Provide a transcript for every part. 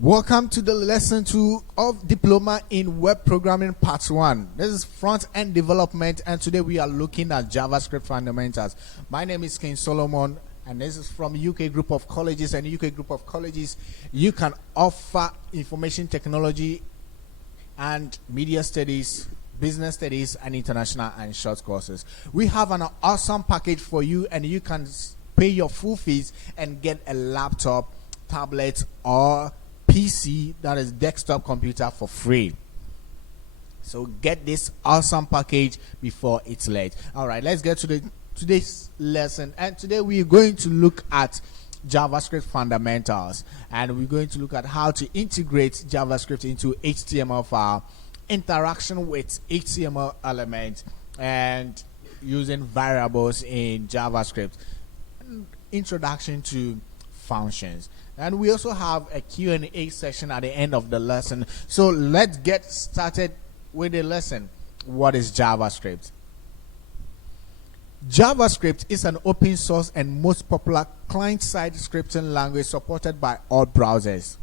Welcome to the lesson 2 of Diploma in Web Programming Part 1. This is front-end development, and today we are looking at JavaScript fundamentals. My name is King Solomon, and this is from UK Group of Colleges. And UK Group of Colleges, you can offer information technology and media studies, business studies, and international and short courses. We have an awesome package for you, and you can pay your full fees and get a laptop, tablet, or PC, that is desktop computer, for free. So get this awesome package before it's late. All right, let's get to today's lesson. And today we're going to look at JavaScript fundamentals, and we're going to look at how to integrate JavaScript into HTML file, interaction with HTML elements, and using variables in JavaScript, introduction to functions. And we also have a Q&A session at the end of the lesson. So let's get started with the lesson. What is JavaScript? JavaScript is an open source and most popular client-side scripting language supported by all browsers.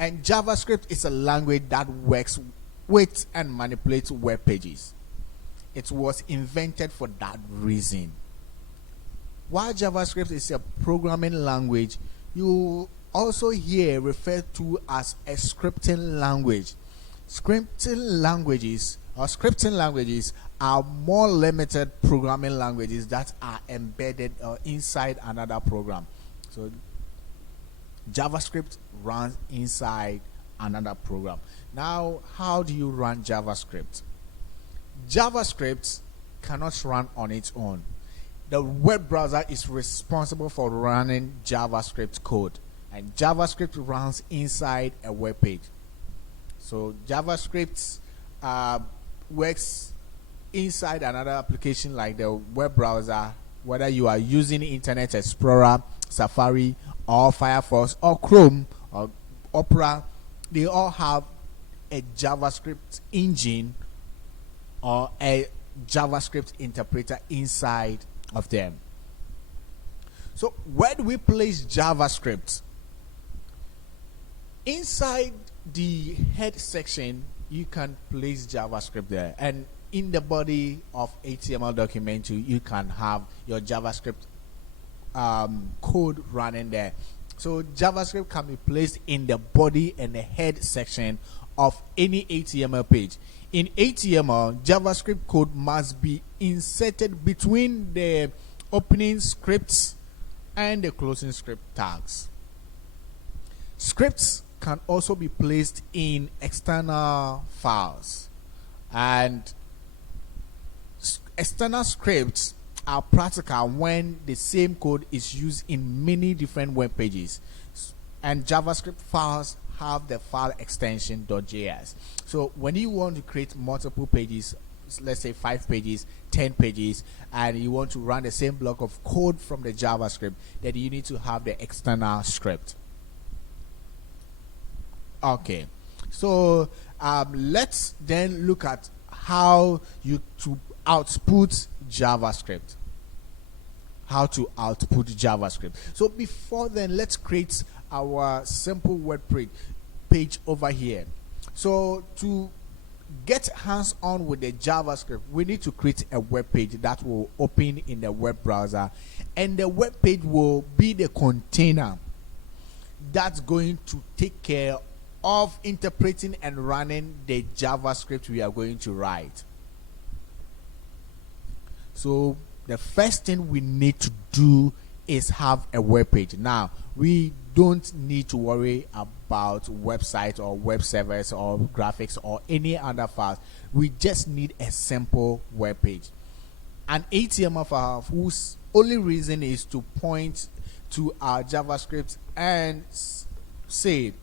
And JavaScript is a language that works with and manipulates web pages. It was invented for that reason. While JavaScript is a programming language, you also hear referred to as a scripting language. Scripting languages are more limited programming languages that are embedded inside another program. So JavaScript runs inside another program. Now, how do you run JavaScript? JavaScript cannot run on its own. The web browser is responsible for running JavaScript code, and JavaScript runs inside a web page. So JavaScript works inside another application like the web browser, whether you are using Internet Explorer, Safari, or Firefox, or Chrome, or Opera. They all have a JavaScript engine or a JavaScript interpreter inside of them. So where do we place JavaScript? Inside the head section, you can place JavaScript there, and in the body of HTML document you can have your JavaScript code running there. So JavaScript can be placed in the body and the head section of any HTML page. In HTML, JavaScript code must be inserted between the opening scripts and the closing script tags. Scripts can also be placed in external files, and external scripts are practical when the same code is used in many different web pages, and JavaScript files have the file extension .js. So when you want to create multiple pages, let's say 5 pages, 10 pages, and you want to run the same block of code from the JavaScript, then you need to have the external script. Okay, so let's then look at how you to output JavaScript. How to output JavaScript. So before then, let's create our simple web page over here. So to get hands-on with the JavaScript, we need to create a web page that will open in the web browser, and the web page will be the container that's going to take care of interpreting and running the JavaScript we are going to write. So the first thing we need to do is have a web page. Now, we don't need to worry about websites or web servers or graphics or any other files. We just need a simple web page. An HTML file whose only reason is to point to our JavaScript and say,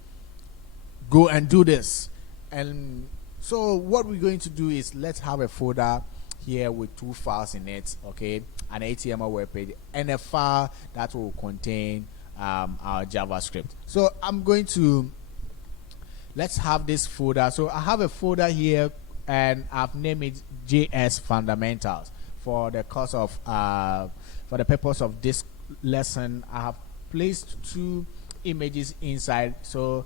go and do this. And so what we're going to do is, let's have a folder here with 2 files in it, okay, an HTML web page and a file that will contain our JavaScript. So let's have this folder. So I have a folder here, and I've named it JS Fundamentals for the course of for the purpose of this lesson. I have placed 2 images inside, so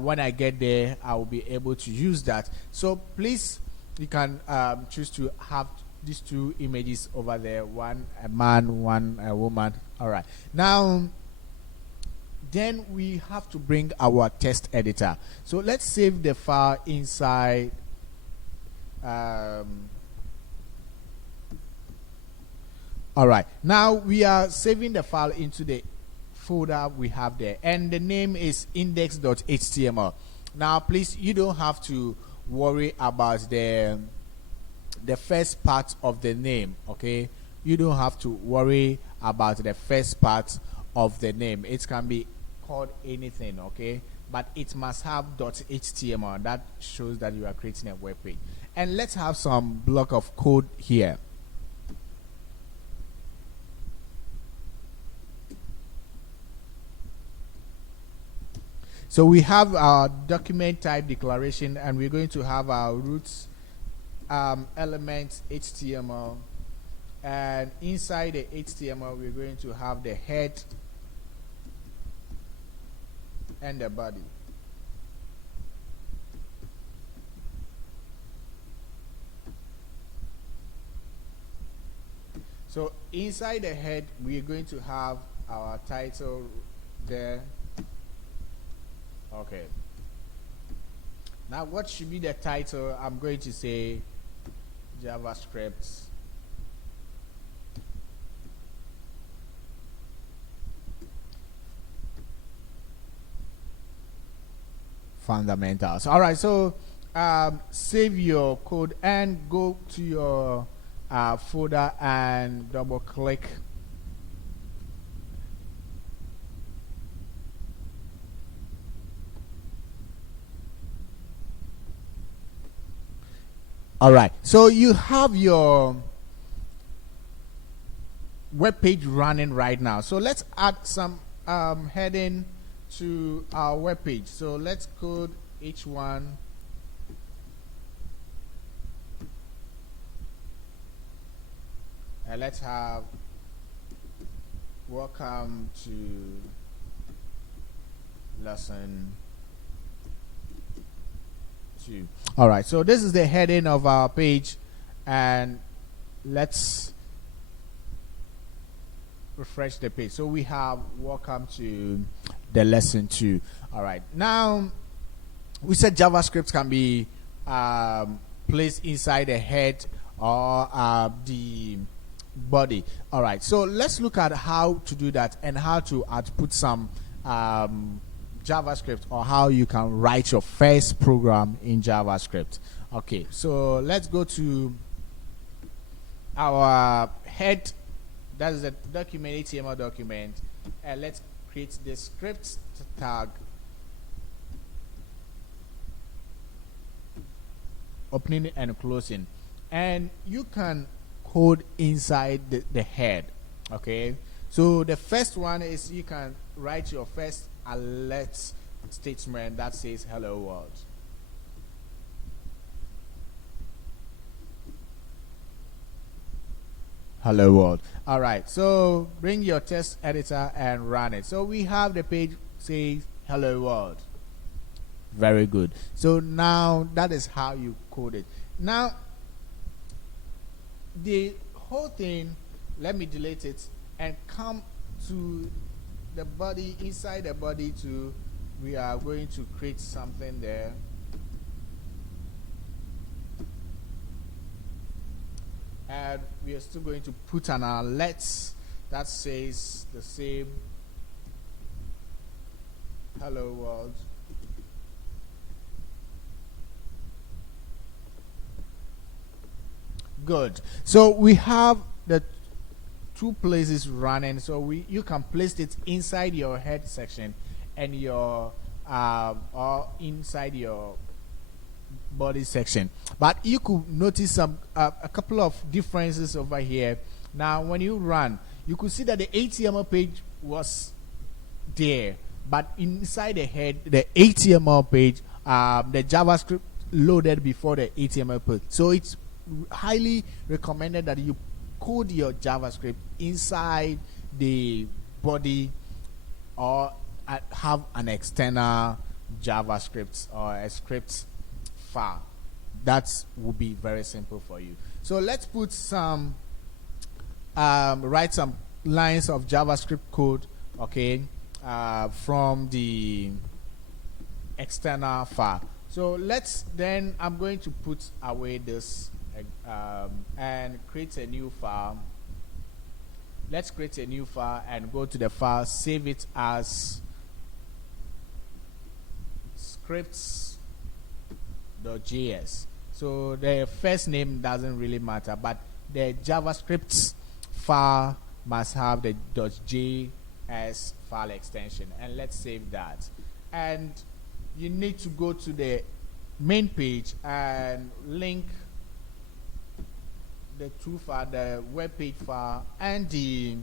when I get there I will be able to use that. So please, you can choose to have these two images over there, one a man, one a woman. All right, now then we have to bring our text editor. So let's save the file inside all right, now we are saving the file into the folder we have there, and the name is index.html. Now please, you don't have to worry about the first part of the name. Okay, you don't have to worry about the first part of the name. It can be called anything, okay, but it must have .html. That shows that you are creating a web page. And let's have some block of code here. So we have our document type declaration, and we're going to have our roots element HTML, and inside the HTML we're going to have the head and the body. So inside the head we're going to have our title there. Okay, now what should be the title? I'm going to say JavaScript fundamentals. All right, so save your code and go to your folder and double click. All right, so you have your web page running right now. So let's add some heading to our web page. So let's code h1 and let's have welcome to lesson 2. All right, so this is the heading of our page, and let's refresh the page. So we have welcome to the lesson 2. All right, now we said JavaScript can be placed inside the head or the body. All right, so let's look at how to do that and how to output some JavaScript, or how you can write your first program in JavaScript. Okay, so let's go to our head. That is the document, HTML document, and let's create the script tag, opening and closing, and you can code inside the head. Okay, so the first one is you can write your first alert statement that says hello world. Hello world. All right, so bring your text editor and run it. So we have the page says hello world. Very good. So now that is how you code it. Now the whole thing, let me delete it and come to the body. Inside the body too, we are going to create something there. And we are still going to put an alert that says the same hello world. Good. So we have the two places running, so you can place it inside your head section and your or inside your body section. But you could notice some a couple of differences over here. Now when you run, you could see that the HTML page was there, but inside the head, the HTML page, the JavaScript loaded before the HTML page. So it's highly recommended that you code your JavaScript inside the body, or have an external JavaScript or a script file. That will be very simple for you. So let's put some write some lines of JavaScript code, okay, from the external file. So let's then, I'm going to put away this and create a new file. Let's create a new file and go to the file, save it as scripts.js. So the first name doesn't really matter, but the JavaScript file must have the .js file extension, and let's save that. And you need to go to the main page and link the two files, the web page file and the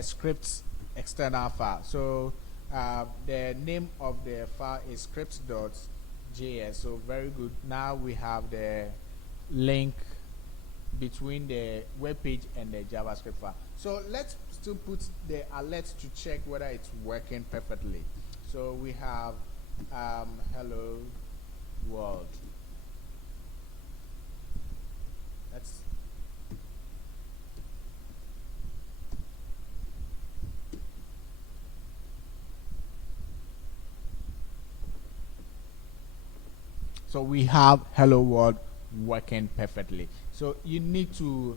scripts external file. So the name of the file is scripts.js. So very good. Now we have the link between the web page and the JavaScript file. So let's still put the alert to check whether it's working perfectly. So we have hello world. So we have hello world working perfectly. So you need to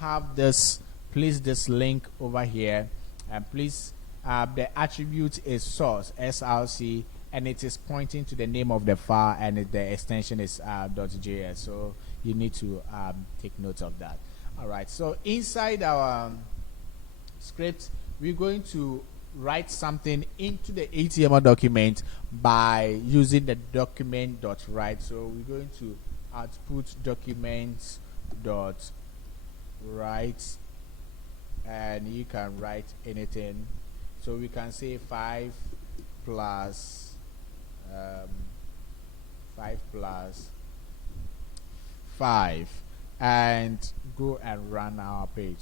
have this, place this link over here, and please the attribute is source src, and it is pointing to the name of the file, and the extension is .js. So you need to take note of that. All right, so inside our script, we're going to write something into the HTML document by using the document.write. So we're going to output documents.write, and you can write anything. So we can say 5 plus 5 and go and run our page.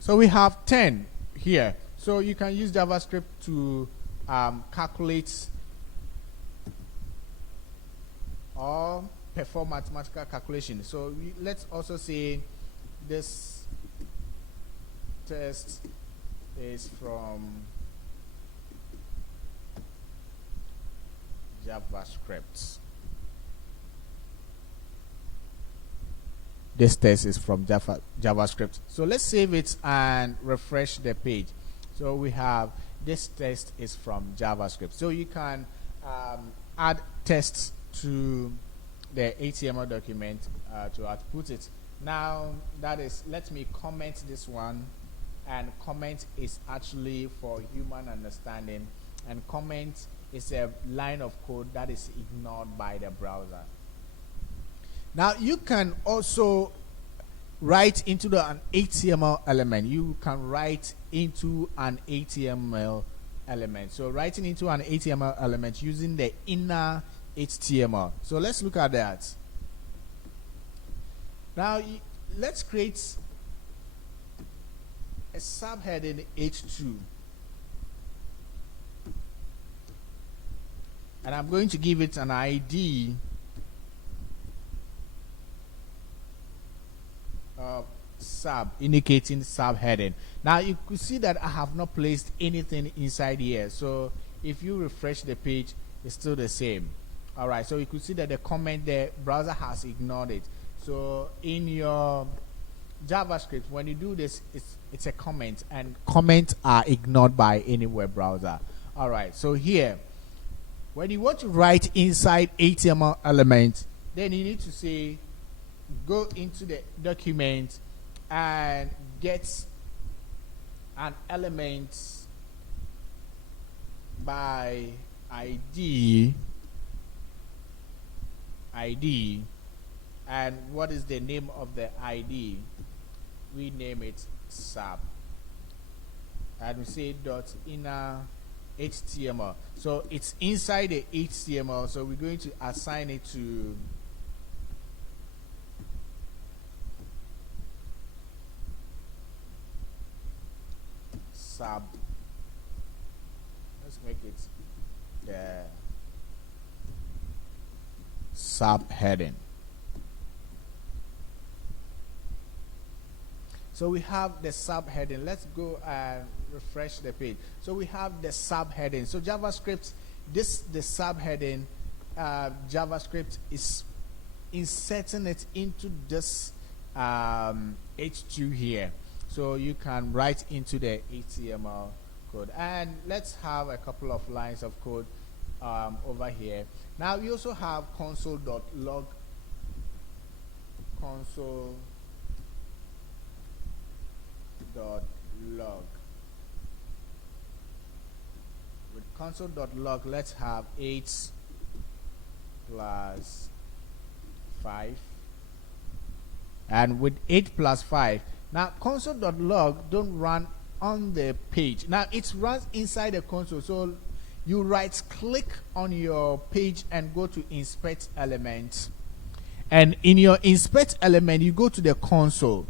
So we have 10 here. So you can use JavaScript to calculate or perform mathematical calculation. So let's also say this test is from JavaScript. This test is from JavaScript. So let's save it and refresh the page. So we have this test is from JavaScript. So you can add tests to the HTML document to output it. Now that is, let me comment this one, and comment is actually for human understanding, and comment is a line of code that is ignored by the browser. Now you can also write into an HTML element. You can write into an HTML element. So writing into an HTML element using the inner HTML. So let's look at that. Now let's create a subheading H2. And I'm going to give it an ID of sub, indicating subheading. Now you could see that I have not placed anything inside here. So if you refresh the page, it's still the same. All right, so you could see that the comment, the browser has ignored it. So in your JavaScript, when you do this, it's a comment, and comments are ignored by any web browser. All right, so here, when you want to write inside HTML element, then you need to say, go into the document and get an element by ID, and what is the name of the ID? We name it sub, and we say dot inner HTML. So it's inside the HTML, so we're going to assign it to sub. Let's make it the subheading. So we have the subheading. Let's go and refresh the page. So we have the subheading. So JavaScript, the subheading, JavaScript is inserting it into this H2 here. So you can write into the HTML code. And let's have a couple of lines of code over here. Now we also have console.log. Console.log. With console.log, let's have 8 plus 5. And with 8 plus 5, now console.log don't run on the page. Now it runs inside the console. So you right click on your page and go to inspect element. And in your inspect element, you go to the console.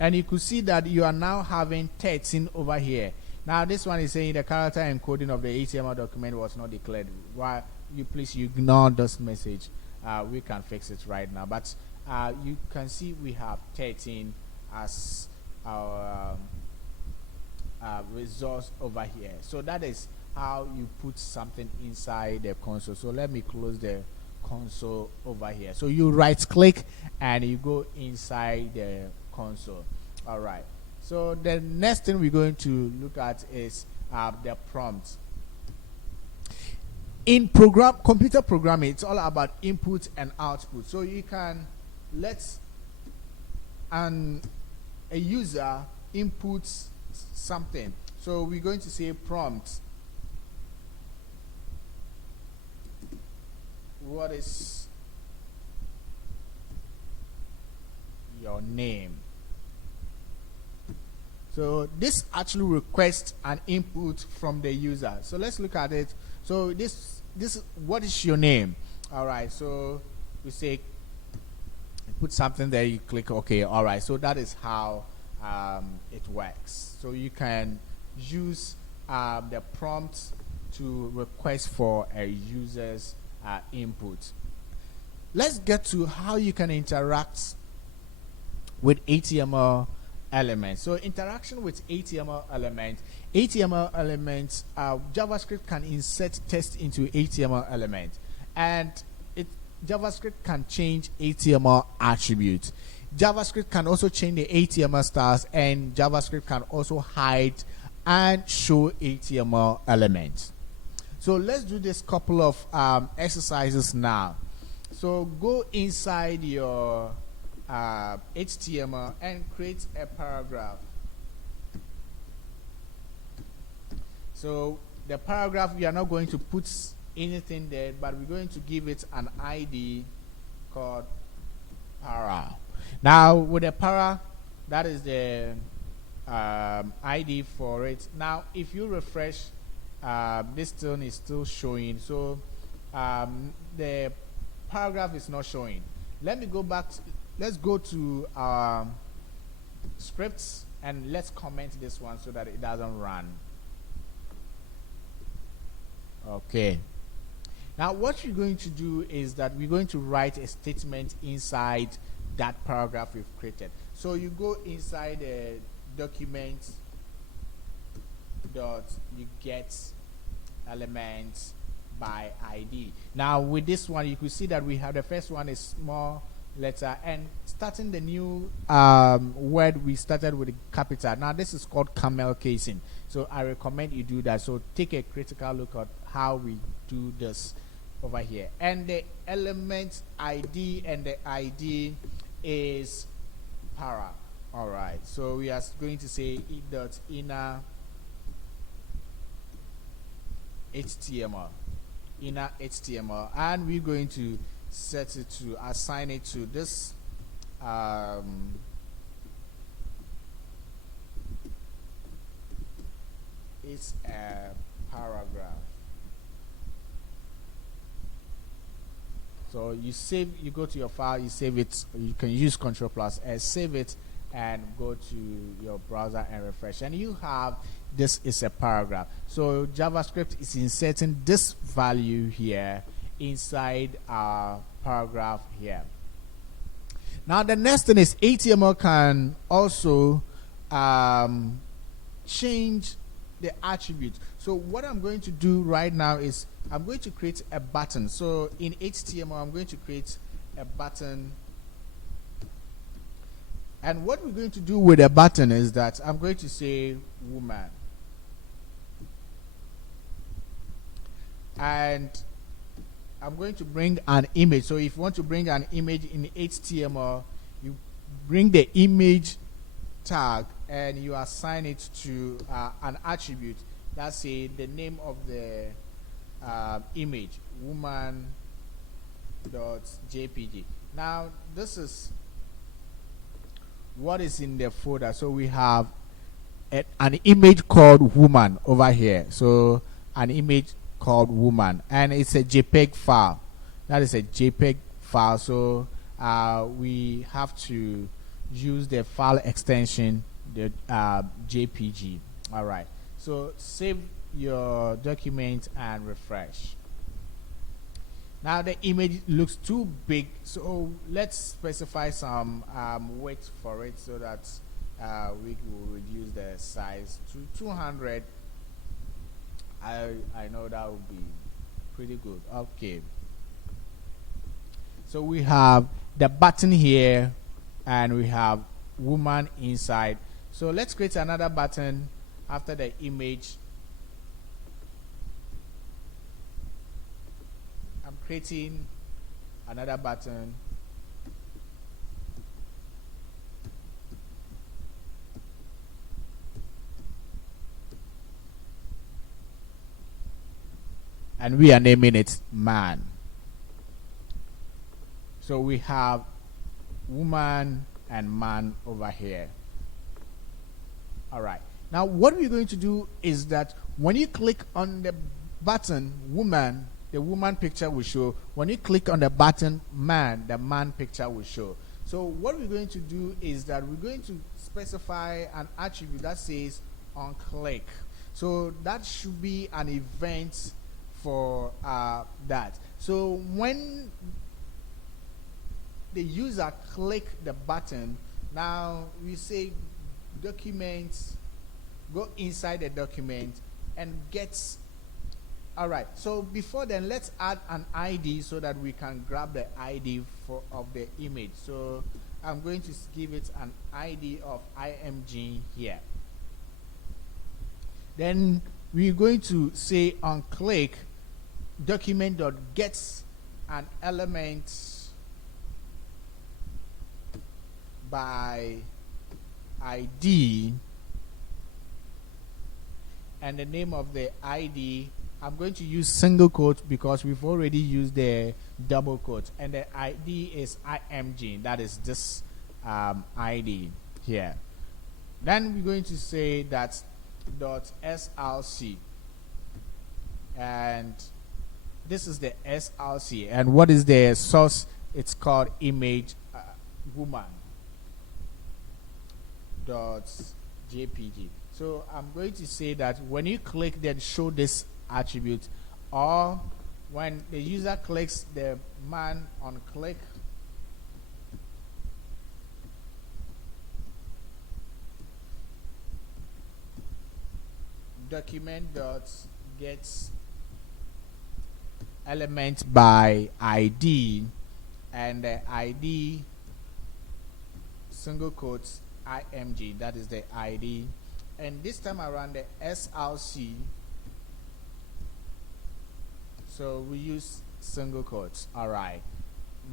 And you could see that you are now having 13 over here. Now this one is saying the character encoding of the HTML document was not declared. Why you please ignore this message. We can fix it right now. But you can see we have 13 as our resource over here. So that is how you put something inside the console. So let me close the console over here. So you right click and you go inside the console. All right. So the next thing we're going to look at is the prompt. In computer programming, it's all about input and output. So you can let a user input something. So we're going to say prompt. What is your name? So this actually requests an input from the user. So let's look at it. So this what is your name? All right. So we say put something there. You click OK. All right. So that is how it works. So you can use the prompt to request for a user's input. Let's get to how you can interact with HTML elements. So interaction with HTML elements, JavaScript can insert text into HTML element, and JavaScript can change HTML attributes. JavaScript can also change the HTML styles, and JavaScript can also hide and show HTML elements. So let's do this couple of exercises now. So go inside your HTML and create a paragraph. So the paragraph, we are not going to put anything there, but we're going to give it an ID called para. Now with the para, that is the ID for it. Now if you refresh, this thing is still showing. So the paragraph is not showing. Let me go back. Let's go to scripts and let's comment this one so that it doesn't run. Okay. Now what we're going to do is that we're going to write a statement inside that paragraph we've created. So you go inside the document dot you get elements by ID. Now with this one you could see that we have the first one is small letter, and starting the new word we started with a capital. Now this is called camel casing, so I recommend you do that. So take a critical look at how we do this over here. And the element ID, and the ID is para. All right, so we are going to say inner HTML, and we're going to set it to assign it to this it's a paragraph. So you go to your file, you save it. You can use Ctrl+S, save it and go to your browser and refresh, and you have this is a paragraph. So JavaScript is inserting this value here inside our paragraph here. Now the next thing is HTML can also change the attribute. So what I'm going to do right now is I'm going to create a button. So in HTML I'm going to create a button, and what we're going to do with a button is that I'm going to say woman, and I'm going to bring an image. So if you want to bring an image in HTML, you bring the image tag and you assign it to an attribute. Let's say the name of the image, woman.jpg. Now this is what is in the folder. So we have an image called woman over here. So an image called woman, and it's a JPEG file. That is a JPEG file. So we have to use the file extension, the JPG. All right. So save your document and refresh. Now the image looks too big, so let's specify some width for it so that we will reduce the size to 200. I know that would be pretty good. Okay. So we have the button here and we have woman inside. So let's create another button after the image. I'm creating another button. And we are naming it man. So we have woman and man over here. All right. Now what we're going to do is that when you click on the button woman, the woman picture will show. When you click on the button man, the man picture will show. So what we're going to do is that we're going to specify an attribute that says on click. So that should be an event for that. So when the user click the button, now we say documents, go inside the document and gets. All right, so before then let's add an ID so that we can grab the ID of the image. So I'm going to give it an ID of img here. Then we're going to say on click document.gets an element by ID, and the name of the ID, I'm going to use single quote because we've already used the double quote, and the ID is img, that is this ID here. Then we're going to say that .src, and this is the src, and what is the source? It's called image woman .jpg. So I'm going to say that when you click, then show this attribute, or when the user clicks the man on click, document.gets element by ID, and the ID single quotes img, that is the ID, and this time around the src, so we use single quotes. All right,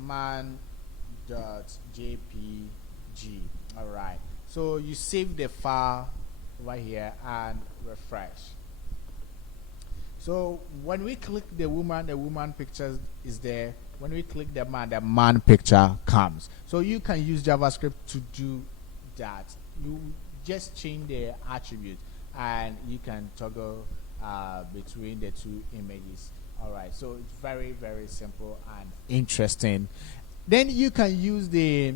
man.jpg. all right, so you save the file over here and refresh. So when we click the woman picture is there. When we click the man picture comes. So you can use JavaScript to do that. You just change the attribute and you can toggle between the two images. All right, so it's very, very simple and interesting. Then you can use the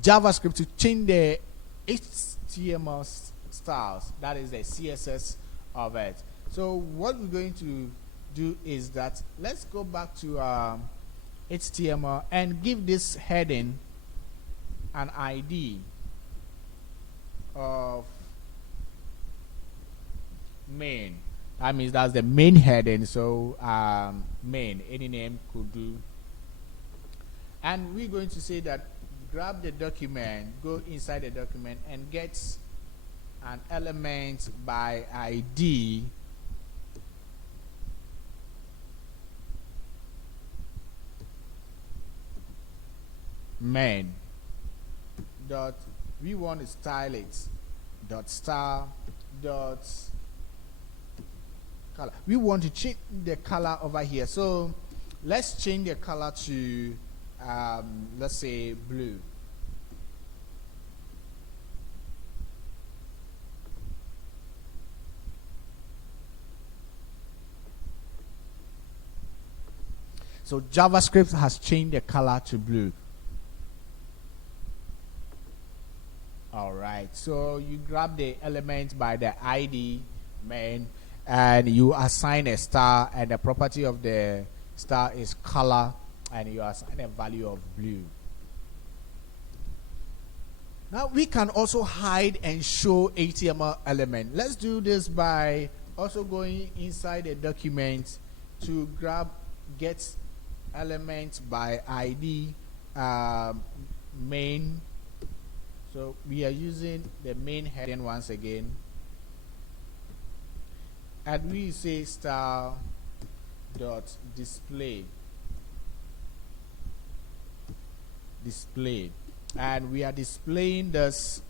JavaScript to change the HTML styles, that is the CSS of it. So what we're going to do is that let's go back to HTML and give this heading an ID of main. That means that's the main heading. So main, any name could do. And we're going to say that grab the document, go inside the document and get an element by ID main dot, we want to style it dot style dot color. We want to change the color over here, so let's change the color to let's say blue. So JavaScript has changed the color to blue. Alright, so you grab the element by the ID main and you assign a star, and the property of the star is color, and you assign a value of blue. Now we can also hide and show HTML element. Let's do this by also going inside the document to grab get element by ID main. So we are using the main heading once again, and we say style dot display, and we are displaying this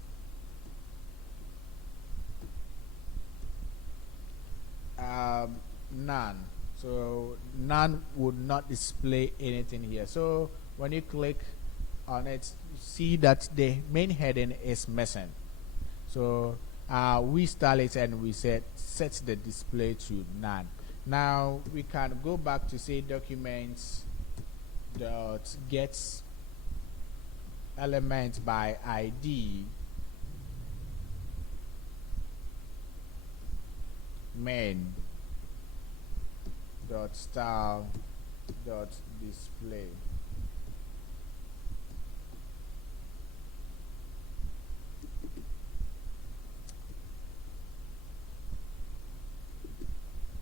none. So none would not display anything here. So when you click on it, you see that the main heading is missing. So we style it and we set the display to none. Now we can go back to say documents dot get element by ID main dot style dot display.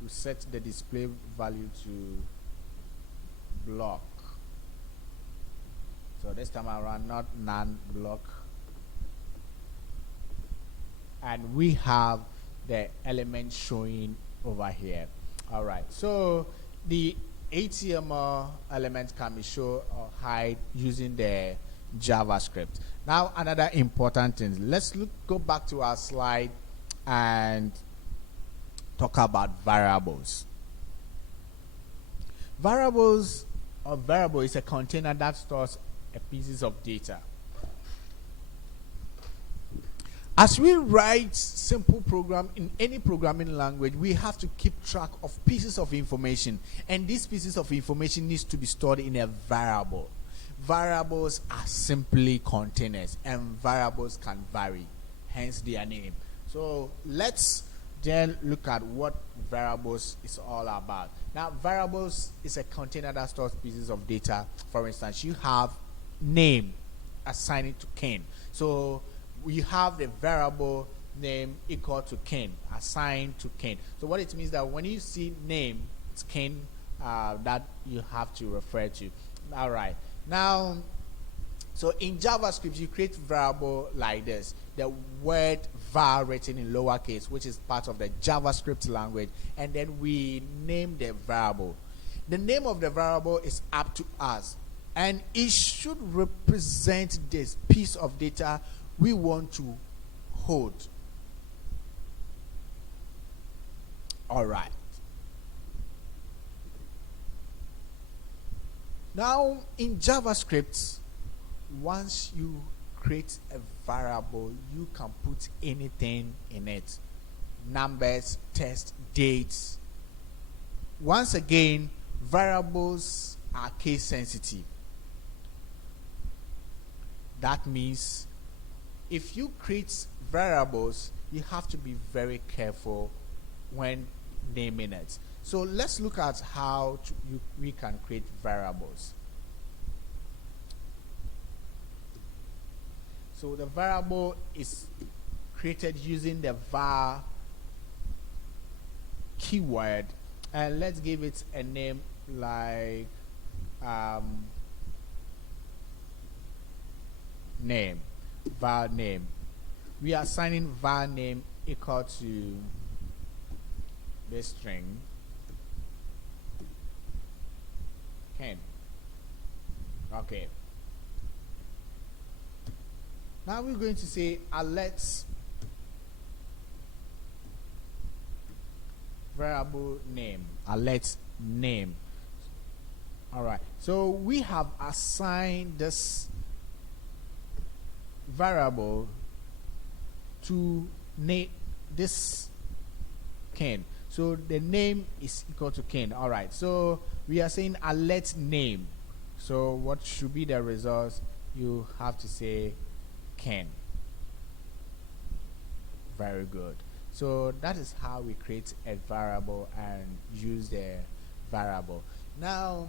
We set the display value to block. So this time around, not none, block. And we have the element showing over here. All right, so the HTML element can be shown or hide using the JavaScript. Now another important thing, let's go back to our slide and talk about variables. Variables or variable is a container that stores a pieces of data. As we write simple program in any programming language, we have to keep track of pieces of information, and these pieces of information needs to be stored in a variable. Variables are simply containers, and variables can vary, hence their name. So let's then look at what variables is all about. Now variables is a container that stores pieces of data. For instance, you have name assigned to Ken. So we have the variable name equal to Ken, assigned to Ken. So what it means that when you see name, it's Ken that you have to refer to. All right. Now, so in JavaScript, you create variable like this. The word var written in lowercase, which is part of the JavaScript language, and then we name the variable. The name of the variable is up to us, and it should represent this piece of data we want to hold. All right. Now in JavaScript, once you create a variable, you can put anything in it. Numbers, text, dates. Once again, variables are case sensitive. That means if you create variables, you have to be very careful when naming it. So let's look at how we can create variables. So the variable is created using the var keyword, and let's give it a name like name, var name. We are assigning var name equal to this string Ken. Okay. Now we're going to say alert variable name, alert name. All right, so we have assigned this variable to name this Ken. So the name is equal to Ken. All right, so we are saying alert name. So what should be the result? You have to say Ken. Very good. So that is how we create a variable and use the variable. Now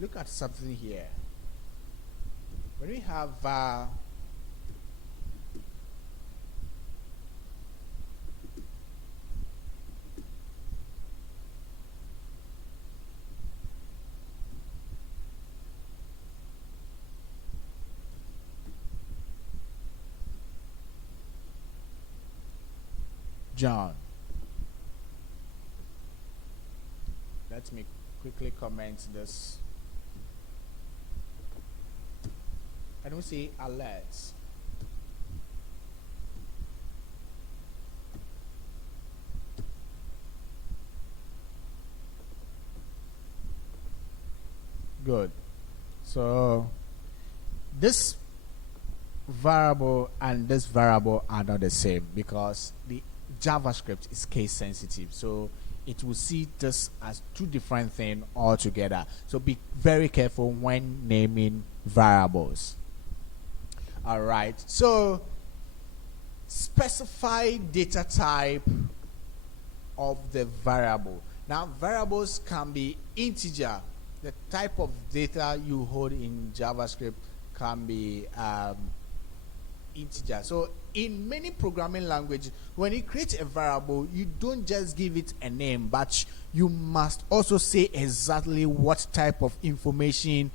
look at something here. When we have var John. Let me quickly comment this. And we say alerts. Good. So this variable and this variable are not the same because the JavaScript is case sensitive, so it will see this as two different things altogether. So be very careful when naming variables. All right, so specify data type of the variable. Now variables can be integer. The type of data you hold in JavaScript can be integer. So in many programming languages, when you create a variable, you don't just give it a name, but you must also say exactly what type of information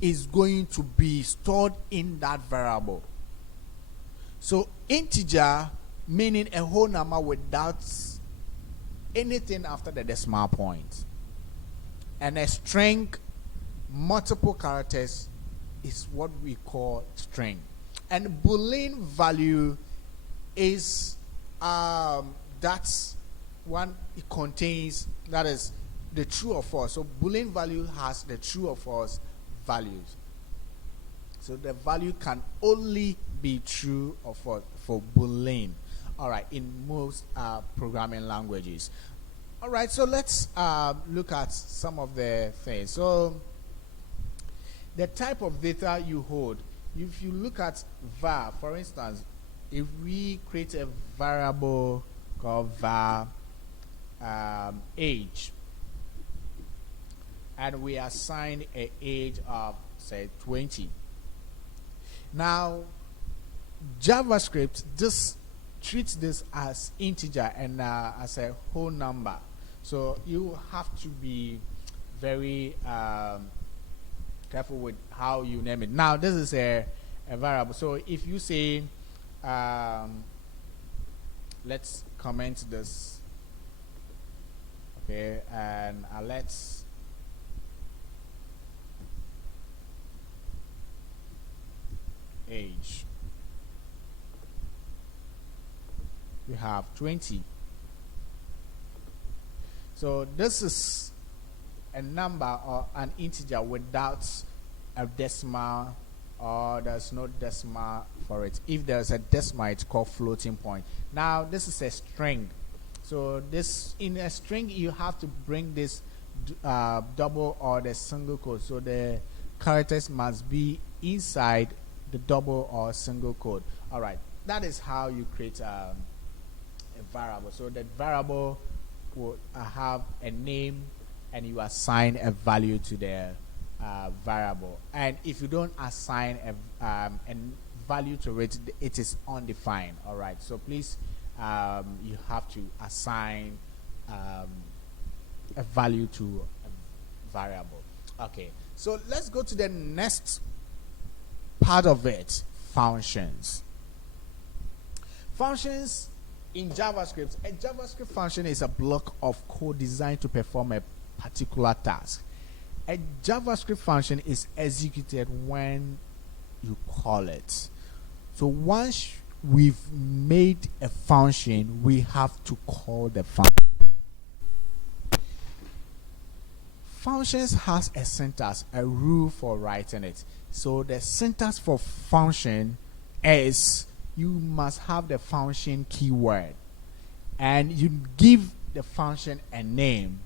is going to be stored in that variable. So integer meaning a whole number without anything after the decimal point, and a string, multiple characters, is what we call string. And Boolean value is that's one it contains, that is the true or false. So Boolean value has the true or false values. So the value can only be true or false for Boolean. All right, in most programming languages. All right, so let's look at some of the things. So the type of data you hold. If you look at var, for instance, if we create a variable called var age, and we assign an age of say 20. Now JavaScript just treats this as integer and as a whole number. So you have to be very careful with how you name it. Now this is a variable. So if you say let's comment this, okay, and let's age, we have 20. So this is a number or an integer without a decimal, or there's no decimal for it. If there's a decimal, it's called floating point. Now this is a string. So this, in a string, you have to bring this double or the single quote. So the characters must be inside the double or single quote. All right, that is how you create a variable. So that variable will have a name, and you assign a value to the variable. And if you don't assign a value to it, it is undefined. All right, so please, you have to assign a value to a variable. Okay, so let's go to the next part of it: functions. Functions in JavaScript. A JavaScript function is a block of code designed to perform a particular task. A JavaScript function is executed when you call it. So once we've made a function, we have to call the function. Functions has a syntax, a rule for writing it. So the syntax for function is you must have the function keyword, and you give the function a name,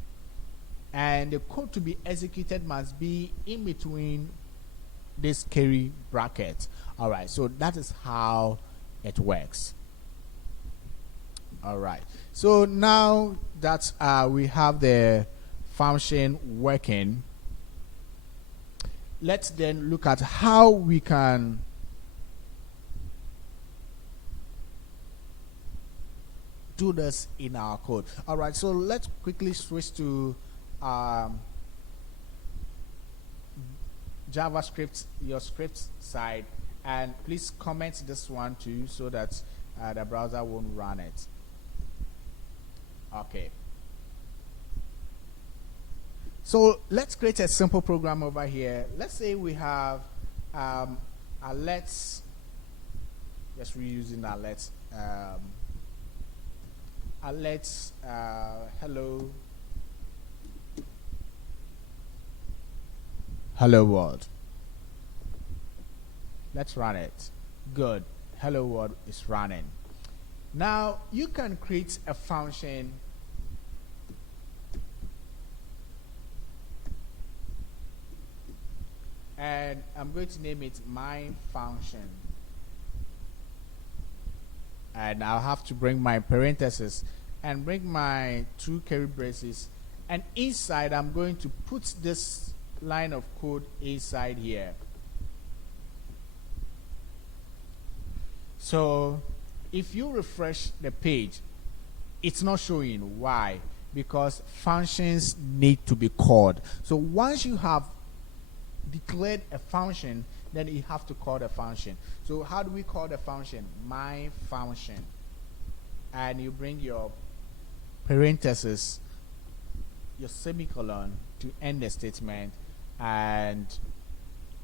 and the code to be executed must be in between this curly bracket. All right, so that is how it works. All right, so now that we have the function working, let's then look at how we can do this in our code. All right, so let's quickly switch to JavaScript, your script side, and please comment this one too, so that the browser won't run it. Okay, so let's create a simple program over here. Let's say we have alerts. Just reusing alerts. Alerts, hello world. Let's run it. Good. Hello world is running. Now you can create a function and I'm going to name it my function. And I'll have to bring my parentheses and bring my two curly braces, and inside I'm going to put this line of code inside here. So if you refresh the page, it's not showing. Why? Because functions need to be called. So once you have declared a function, then you have to call the function. So how do we call the function? My function. And you bring your parenthesis, your semicolon to end the statement, and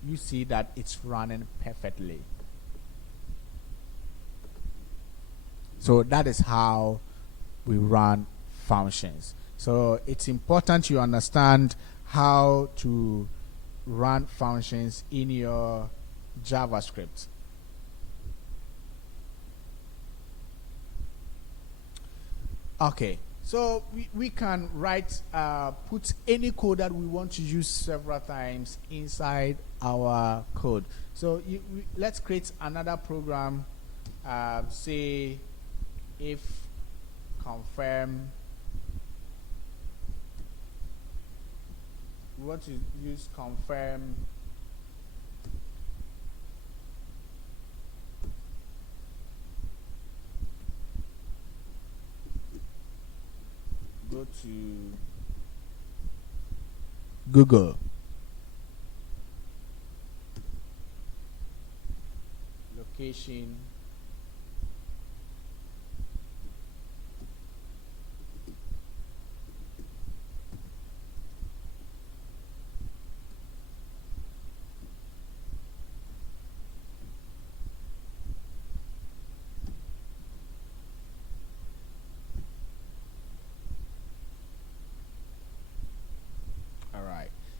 you see that it's running perfectly. So that is how we run functions. So it's important you understand how to run functions in your JavaScript. Okay, so we can write, put any code that we want to use several times inside our code. So let's create another program, say if confirm. We want to use confirm go to Google, location,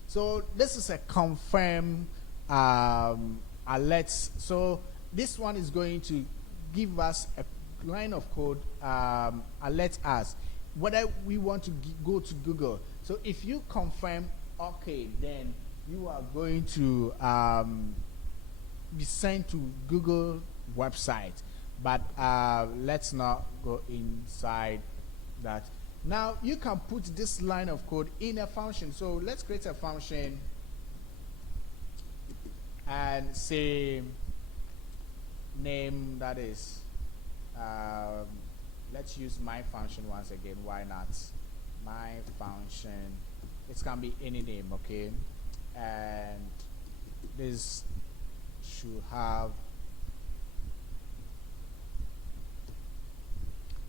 so this is a confirm alert. So this one is going to give us a line of code, alert us whether we want to go to Google. So if you confirm okay, then you are going to be sent to Google website. But let's not go inside that. Now you can put this line of code in a function. So let's create a function and say name, that is let's use my function once again. Why not? My function, it can be any name, okay? And this should have,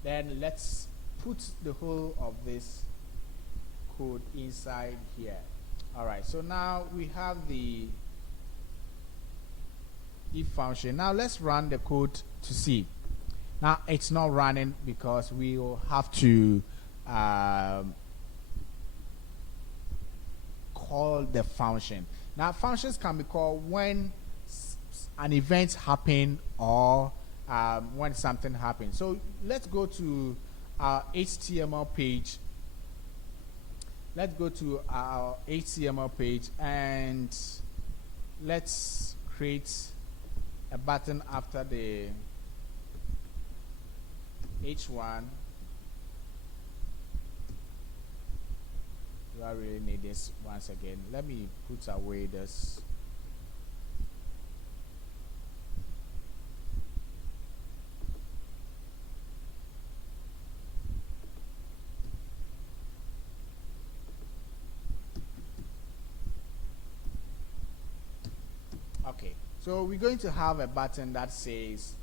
then let's put the whole of this code inside here. All right, so now we have the if function. Now let's run the code to see. Now it's not running because we will have to call the function. Now functions can be called when an event happens or when something happens. So let's go to our HTML page. Let's go to our HTML page and let's create a button after the H1. Do I really need this once again? Let me put away this. Okay, so we're going to have a button that says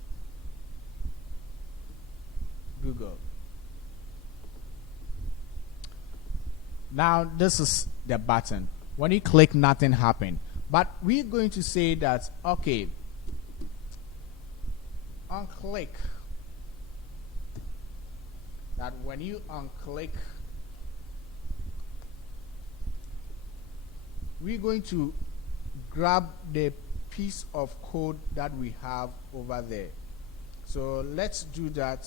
Google. Now this is the button. When you click, nothing happened. But we're going to say that, okay, unclick. That when you unclick, we're going to grab the piece of code that we have over there. So let's do that.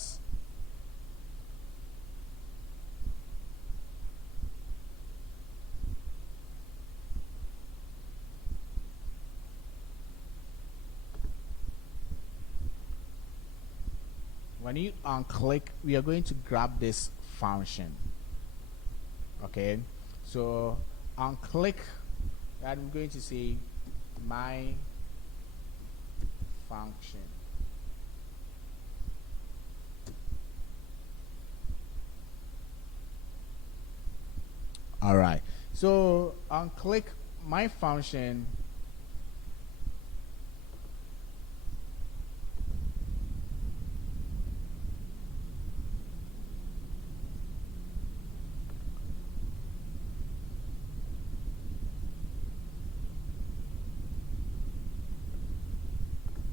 When you unclick, we are going to grab this function. Okay, so unclick, and I'm going to say my function. All right, so unclick my function.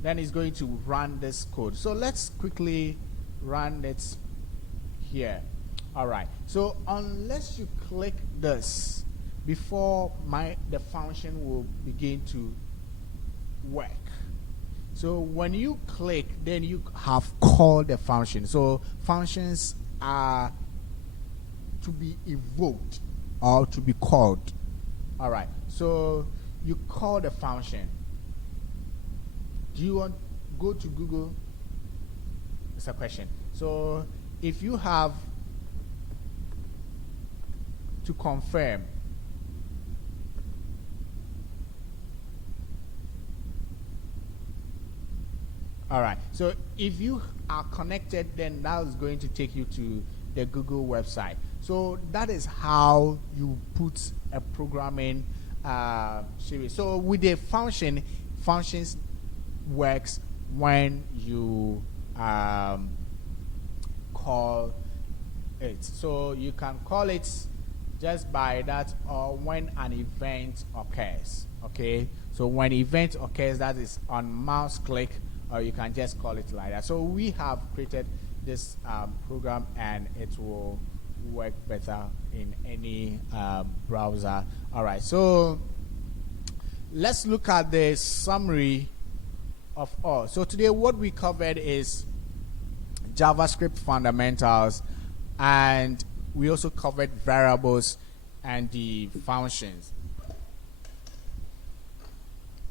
Then it's going to run this code. So let's quickly run it here. All right, so unless you click this before the function will begin to work. So when you click, then you have called the function. So functions are to be invoked or to be called. All right, so you call the function. Do you want go to Google? It's a question. So if you have to confirm, all right, so if you are connected, then that is going to take you to the Google website. So that is how you put a programming series. So with the functions works when you call it. So you can call it just by that, or when an event occurs. Okay, so when event occurs, that is on mouse click, or you can just call it like that. So we have created this program, and it will work better in any browser. All right, so let's look at the summary of all. So today what we covered is JavaScript fundamentals, and we also covered variables and the functions.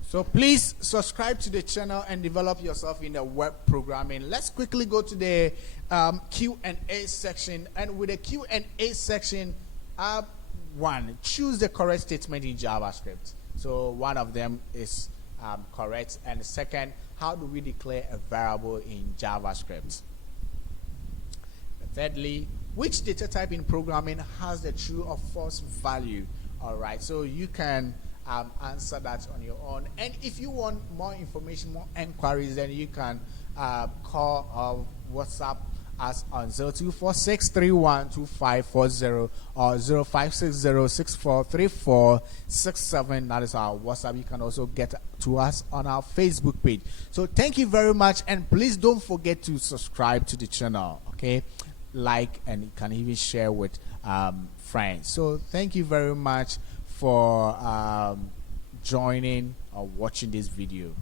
So please subscribe to the channel and develop yourself in the web programming. Let's quickly go to the Q&A section. And with the Q&A section, one, choose the correct statement in JavaScript. So one of them is correct. And second, how do we declare a variable in JavaScript? Thirdly, which data type in programming has the true or false value? All right, so you can answer that on your own. And if you want more information, more inquiries, then you can call or WhatsApp us on 0246312540 or 0560643467. That is our WhatsApp. You can also get to us on our Facebook page. So thank you very much, and please don't forget to subscribe to the channel. Okay, like, and you can even share with friends. So thank you very much for joining or watching this video.